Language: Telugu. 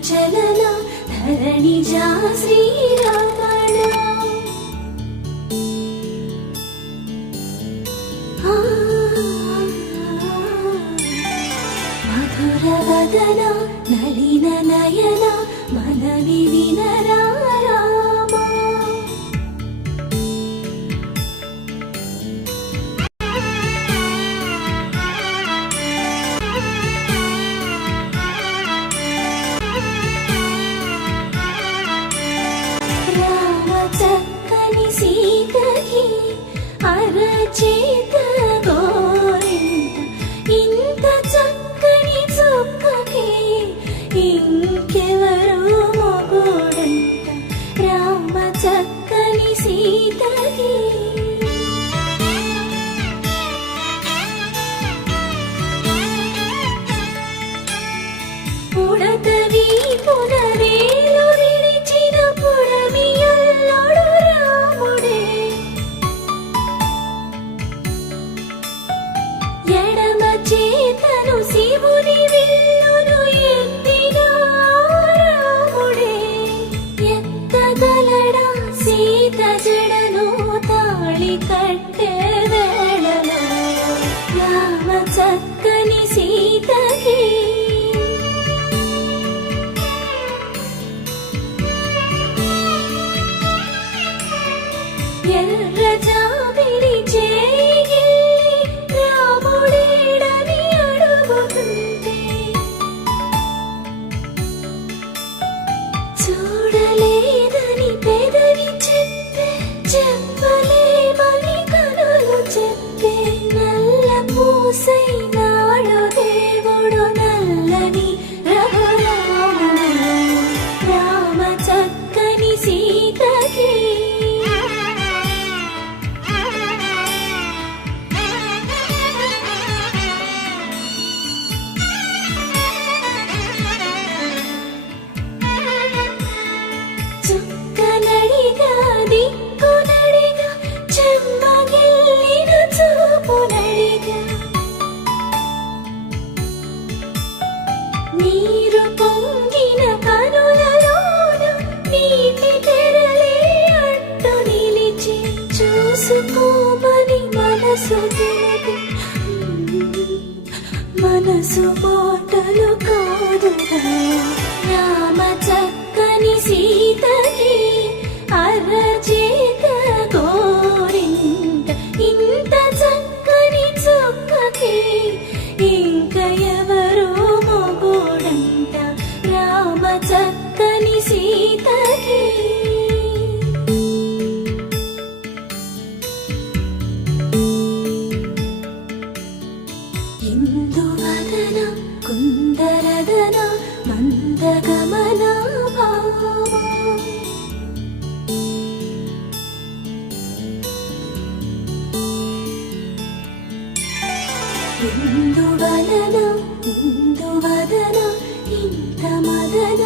చలన ధరణిజా శ్రీరమణ మధుర వదన నళిన నయన మనవి వినరా అరచేత గోరింట ఇంత చక్కని చుక్కకి ఇంకెవరు మొగుడంట రామ చక్కని సీతకి పుడతవి పునరేలు విడిచిన పుడమియల్లోడు రాముడే ఎడమ చేతను శివుని విల్లును ఎత్తిన రాముడే ఎత్తగలడా సీత జడను తాళి కట్టే వేళలో రామ చక్కని సీతకి ఎర్ర జాబిలి చేయి రాముడేడని అడుగుతుంటే చూడలేదని పెదవి చెప్పే చెప్పలేమని కనులు చెప్పే నల్ల పూసై నాడు దేవుడు నల్లని రఘురాముడు రామ చక్కని సీతకి చుక్కనడిగా దిక్కునడిగా చెమ్మగిల్లిన చూపునడిగా నీరు పొంగిన కనులలోన నీటి తెరలే అడ్డు నిలిచి చూసుకోమని మనసు తెలుగు మనసు మాటలు కాదుగా రామ చక్కని సీతకి అరచేత గోరింట ఇంత చక్కని చుక్కకి ఇంక ఎవరు మొగుడంట రామ చక్కని సీతకి ఇందువదన కుందరదన మందగమన ఇందువదన ఇంత మదన